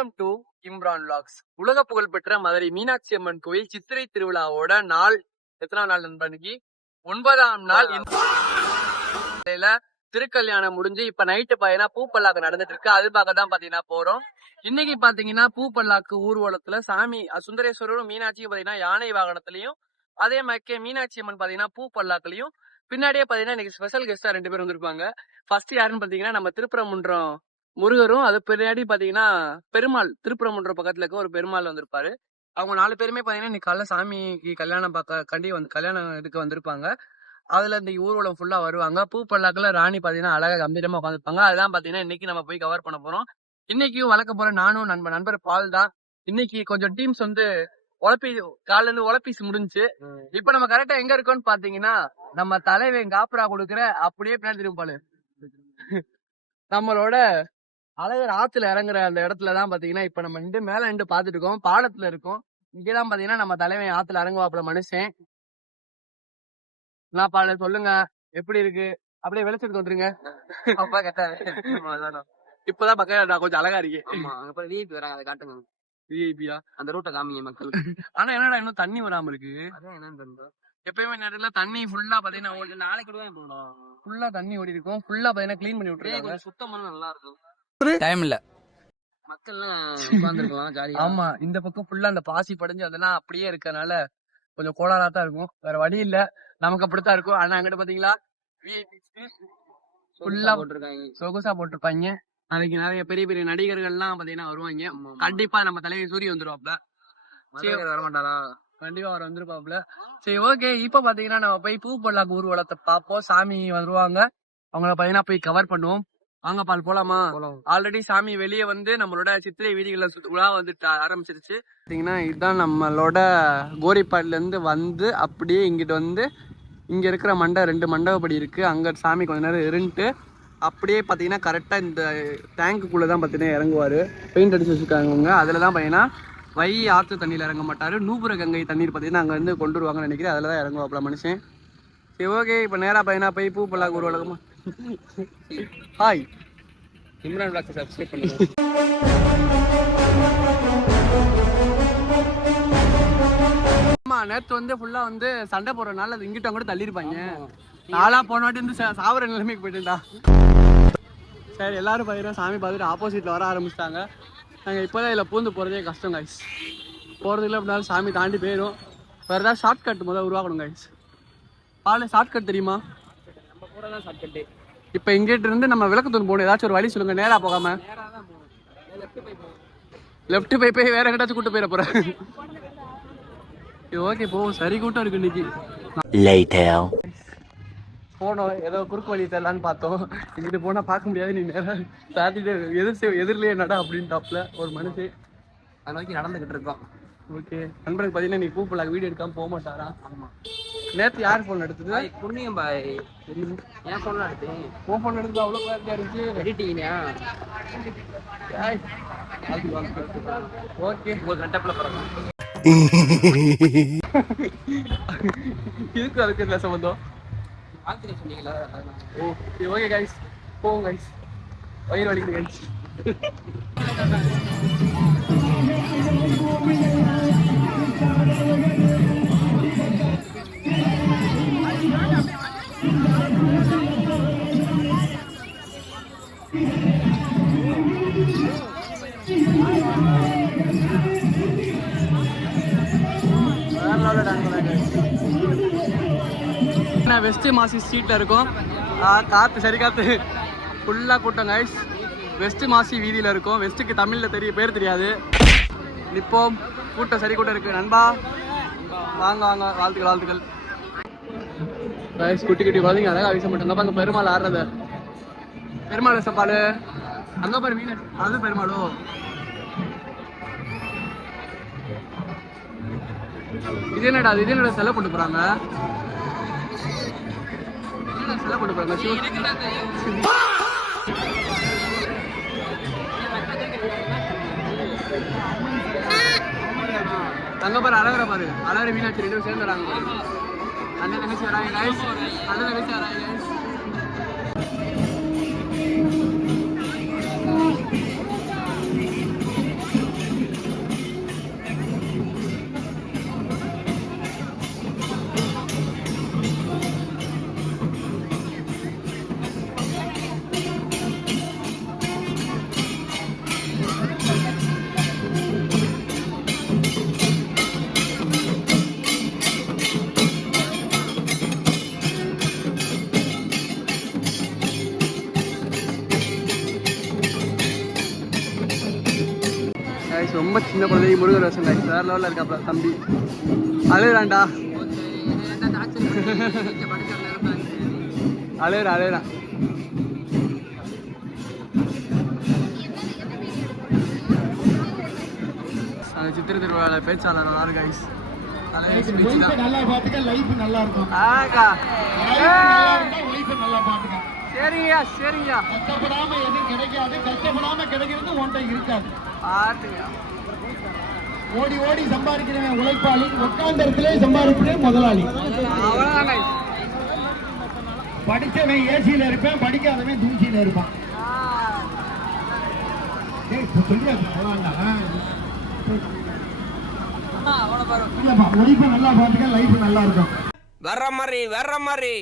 Welcome to Imran vlogs. உலக புகழ்பெற்ற மதுரை மீனாட்சி அம்மன் கோயில் சித்திரை திருவிழாவோட நாள் எத்தனாம் நாள் நண்பனுக்கு 9ஆம் நாள். திருக்கல்யாணம் முடிஞ்சு இப்ப நைட்டு பாத்தீங்கன்னா பூப்பல்லாக்கு நடந்துட்டு இருக்கு. அது பார்க்கதான் பாத்தீங்கன்னா போறோம். இன்னைக்கு பாத்தீங்கன்னா பூப்பல்லாக்கு ஊர்வலத்துல சாமி சுந்தரேஸ்வரரும் மீனாட்சியும் பாத்தீங்கன்னா யானை வாகனத்திலையும், அதே மாதிரி மீனாட்சி அம்மன் பாத்தீங்கன்னா பூப்பல்லாக்குலயும், பின்னாடியே பாத்தீங்கன்னா இன்னைக்கு ஸ்பெஷல் கெஸ்டா 2 பேர் வந்திருப்பாங்க. ஃபர்ஸ்ட் யாருன்னு பாத்தீங்கன்னா நம்ம திருப்பரங்குன்றம் முருகரும், அது பின்னாடி பாத்தீங்கன்னா பெருமாள், திருப்பரங்குன்றம் பக்கத்துல இருக்க ஒரு பெருமாள் வந்திருப்பாரு. அவங்க 4 பேருமே பாத்தீங்கன்னா இன்னைக்கு காலைல சாமிக்கு கல்யாணம் கல்யாணம் இதுக்கு வந்திருப்பாங்க. அதுல இந்த ஊர்வலம் ஃபுல்லா வருவாங்க. பூப்பல்லாக்குல ராணி பாத்தீங்கன்னா அழகா கம்பீரமா உட்காந்துருப்பாங்க. அதெல்லாம் பாத்தீங்கன்னா இன்னைக்கு நம்ம போய் கவர் பண்ண போறோம். இன்னைக்கும் வளர்க்க போற நானும் நண்பர் பால் தான். இன்னைக்கு கொஞ்சம் டீம்ஸ் வந்து காலைல இருந்து உழப்பீஸ் முடிஞ்சு. இப்ப நம்ம கரெக்டா எங்க இருக்கோம்னு பாத்தீங்கன்னா நம்ம தலைவன் காப்புரா கொடுக்குற அப்படியே பின்னாடி திரும்பாலு நம்மளோட அழகர் ஆத்துல இறங்குற அந்த இடத்துலதான் பாத்தீங்கன்னா இப்ப நம்ம மேல நின்று பாத்துட்டு இருக்கோம். பாலத்துல இருக்கோம். இங்கதான் பாத்தீங்கன்னா நம்ம தலைவன் ஆத்துல இறங்குவாப்புல மனுஷன். நான் பால சொல்லுங்க எப்படி இருக்கு? அப்படியே வெளிச்சத்துக்கு வந்துருங்க. இப்பதான் பக்கம் நான் கொஞ்சம் அழகா இருக்கேன். விஐபி வராங்க, அதை காட்டுங்க. விஐபியா? அந்த ரூட்டை காமிங்க மக்களுக்கு. ஆனா என்னடா இன்னும் தண்ணி வராம இருக்கு. அதான் என்னன்னு எப்பயுமே நேரத்துல தண்ணி ஃபுல்லா பாத்தீங்கன்னா நாளைக்கு கூட போகணும். ஃபுல்லா தண்ணி ஓடி இருக்கும். ஃபுல்லா பாத்தீங்கன்னா கிளீன் பண்ணி விட்டுருக்காங்க. சுத்தமான நல்லா இருக்கும். டைம் இல்ல, மக்கள்லாம் உட்கார்ந்துருக்கலாம் ஜாலியா. ஆமா, இந்த பக்கம் ஃபுல்லா அந்த பாசி படிஞ்சு அதெல்லாம் அப்படியே இருக்கனால கொஞ்சம் கோளாறா தான் இருக்கும். வேற வழி இல்ல, நமக்கு அப்படித்தான் இருக்கும். ஆனா அங்கிட்ட பாத்தீங்களா ஃபுல்லா போட்டிருக்காங்க, சொகுசா போட்டிருப்பாங்க. அதுக்கு நிறைய பெரிய பெரிய நடிகர்கள் எல்லாம் பாத்தீங்கன்னா வருவாங்க. கண்டிப்பா நம்ம தலைவர் சூரிய வந்துருவாப்ல. வரமாட்டாரா? கண்டிப்பா அவர் வந்துருப்பாப்ல. சரி, ஓகே. இப்ப பாத்தீங்கன்னா நம்ம போய் பூப்பல்லாக்கு ஊர்வலத்தை பார்ப்போம். சாமி வருவாங்க, அவங்கள பாத்தீங்கன்னா போய் கவர் பண்ணுவோம். வாங்க பால் போலாமா? ஆல்ரெடி சாமி வெளியே வந்து நம்மளோட சித்திரை வீதிகளை உலா வந்துட்டு ஆரம்பிச்சிருச்சு. பாத்தீங்கன்னா இதுதான் நம்மளோட கோரிப்பாடுல இருந்து வந்து அப்படியே இங்கிட்டு வந்து இங்க இருக்கிற 2 மண்டபப்படி இருக்கு. அங்க சாமி கொஞ்ச நேரம் இருந்துட்டு அப்படியே பாத்தீங்கன்னா கரெக்டா இந்த டேங்குக்குள்ளதான் பாத்தீங்கன்னா இறங்குவாரு. பெயிண்ட் அடிச்சு வச்சிருக்காங்க. அதுலதான் பாத்தீங்கன்னா ஆத்து தண்ணியில இறங்க மாட்டாரு. நூபுர கங்கை தண்ணீர் பாத்தீங்கன்னா அங்க வந்து கொண்டு வருவாங்கன்னு நினைக்கிறேன். அதுலதான் இறங்குவாப்ல மனுஷன். சரி, ஓகே. இப்ப நேரா பாத்தீங்கன்னா போய் பூப்பல்லாக்கு ஊர்வலகமா. ஹாய், இம்ரான் வ்ளாக்ஸ் சப்ஸ்கிரைப் பண்ணுங்க. ஆமா, நேத்து வந்து ஃபுல்லா வந்து சண்டை போடுறதுனால அது இங்கிட்ட கூட தள்ளிருப்பாங்க. நாளா போன வாட்டி வந்து சாவர நிலைமைக்கு போயிட்டுடா. சரி, எல்லாரும் பாத்தீங்கன்னா சாமி பார்த்துட்டு ஆப்போசிட்ல வர ஆரம்பிச்சிட்டாங்க. நாங்க இப்போதான் இதுல பூந்து போறதே கஷ்டம் கைஸ். போறதுல அப்படின்னாலும் சாமி தாண்டி போயிடும். வேற ஏதாவது ஷார்ட் கட் முதல்ல உருவாக்கணும் கைஸ். ஷார்ட் கட் தெரியுமா? நம்ம கூட தான் ஷார்ட் கட்டு. இப்ப இங்கிட்ட இருந்து நம்ம விளக்கத்தூர் போகணும். ஏதாச்சும் ஒரு வழி சொல்லுங்க, நேரா போகாம. லெஃப்ட் போய் வேற எங்கிட்டாச்சும் கூட்டு போயிட போறேன். ஓகே, போவோம். சரி, கூட்டம் இருக்கு இன்னைக்கு. போனோம், ஏதோ குறுக்கு வழி தரலான்னு பார்த்தோம். இங்கிட்டு போனா பார்க்க முடியாது. நீ நேரம் சாத்திட்டு எதிரிலேயே நட அப்படின்ட்டாப்ல ஒரு மனுஷன். அதை நோக்கி நடந்துகிட்டு இருக்கோம். ஓகே, நண்பருக்கு பார்த்தீங்கன்னா நீ பூப்பல்லாக்கு வீடியோ எடுக்காம போக மாட்டாரா? ஆமா. நேற்று யார் ஃபோன் எடுத்தது? புண்ணியம் பாய். ஏன் ஃபோன் எடுத்தேன்? உன் ஃபோன் எடுத்து அவ்வளோ கிளாரிட்டியா இருந்துச்சு. எடிட்டிங்கயா? ஓகே, உங்களுக்கு ரெண்டப்பில் பரவாயில்ல. இதுக்கு அதுக்கு என்ன சம்பந்தம்? சொன்னீங்களா? ஓகே, ஓகே கைஸ், போவோம் கைஸ். வயிறு வலிக்குது கைஸ். வெஸ்ட் மாசி ஸ்ட்ரீட்ல இருக்கும். காத்து சரி, காத்து ஃபுல்லா கூட்டம் கைஸ். வெஸ்ட் மாசி வீதியில இருக்கும். வெஸ்ட்டுக்கு தமிழ்ல பேர் தெரியாது. நிப்போம், கூட்டம் சரி, கூட்டம் இருக்கு நண்பா. வாங்க வாங்க, வாழ்த்துக்கள். குட்டி குட்டி குழந்தைங்க அழகா வீச மாட்டாங்க. பாருங்க பெருமாள் ஆடுறத. பெருமாள் வேசப்பாடு அங்க பாரு, மீன் அது பெருமாளோ. இது என்னடா செலை போட்டு போறாங்க. செலை போட்டு போறாங்க. அங்க பாரு அழகர பாரு, அழகர மீனாட்சி 2 பேரும் சேர்ந்து வராங்க பாரு. அண்ணன் தங்கச்சி வராங்க கைஸ். அண்ணன் தங்கச்சி வராங்க கைஸ். கைஸ், ரொம்ப சின்ன குழந்தை முருகர் வருஷம் கைஸ், வேற லெவலில் இருக்காப்ல தம்பி. அழுகுறான்டா, அழுகுறான். அந்த சித்திர திருவிழாவில் பேச்சாளர் நல்லா கைஸ். நல்லா பாத்துக்க, லைஃப் நல்லா இருக்கும். சரிங்கய்யா, சரிங்கய்யா. கஷ்டப்படாம எதுவும் கிடைக்காது, கஷ்டப்படாம கிடைக்கிறது ஒன்றை இருக்காது. ஓடி ஓடி சம்பாதிக்கிறவன் உழைப்பாளி, உட்கார்ந்த இடத்துல சம்பாதிக்கிறேன் முதலாளி. அவ்வளவுதான். படிச்சவன் ஏசியில இருப்பேன், படிக்காதவன் தூசியில இருப்பான். உழைப்பு நல்லா பாத்துக்க, லைஃப் நல்லா இருக்கும். வர்ற மாதிரி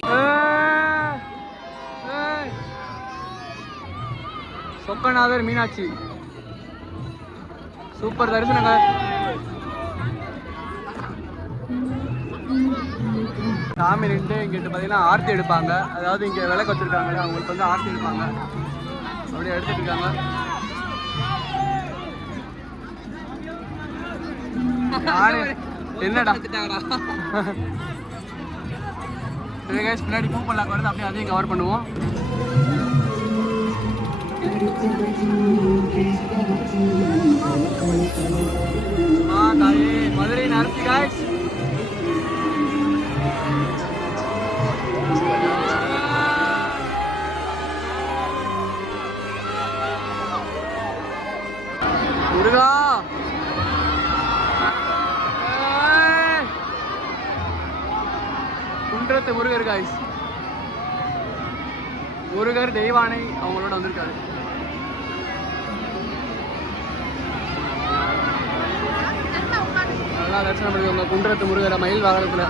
சொக்கநாதர் மீனாட்சி சூப்பர் தரிசனங்க. சாமி நின்று இங்கிட்டு பார்த்தீங்கன்னா ஆர்த்தி எடுப்பாங்க. அதாவது இங்கே விளக்கு வச்சுருக்காங்க, அவங்களுக்கு வந்து ஆர்த்தி எடுப்பாங்க. அப்படியே எடுத்துட்டு இருக்காங்க. என்னடா பின்னாடி பூ பண்ணலாம் வருது, அப்படியே அதையும் கவர் பண்ணுவோம். மதுரை நரசி காய்ஸ். முருகா குன்றத்து முருகர் காய்ஸ். முருகர் தெய்வானை அவங்களோட வந்திருக்காரு. நல்லா தரிசனம் பண்ணிக்கோங்க குன்றத்து முருகரை மயில் வாகனத்துல.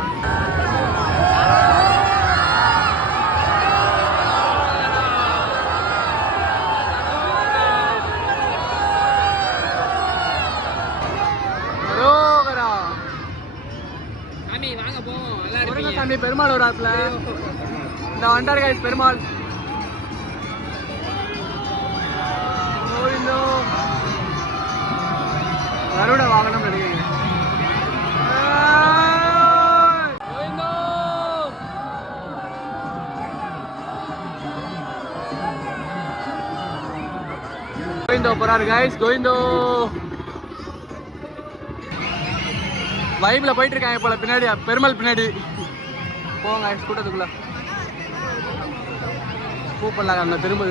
முருகசாமி பெருமாள் ஒரு ஆத்துல இந்த வண்டார் காய்ஸ். பெருமாள் கருட வாகனம் நடிகை. கோவிந்தோ போறாரு கைஸ், கோவிந்தோ வைப்ல போயிட்டு இருக்காங்க போல. பின்னாடி பெருமாள் பின்னாடி போங்க கூட்டத்துக்குள்ள. பூ பண்ணலாங்க அங்க திரும்ப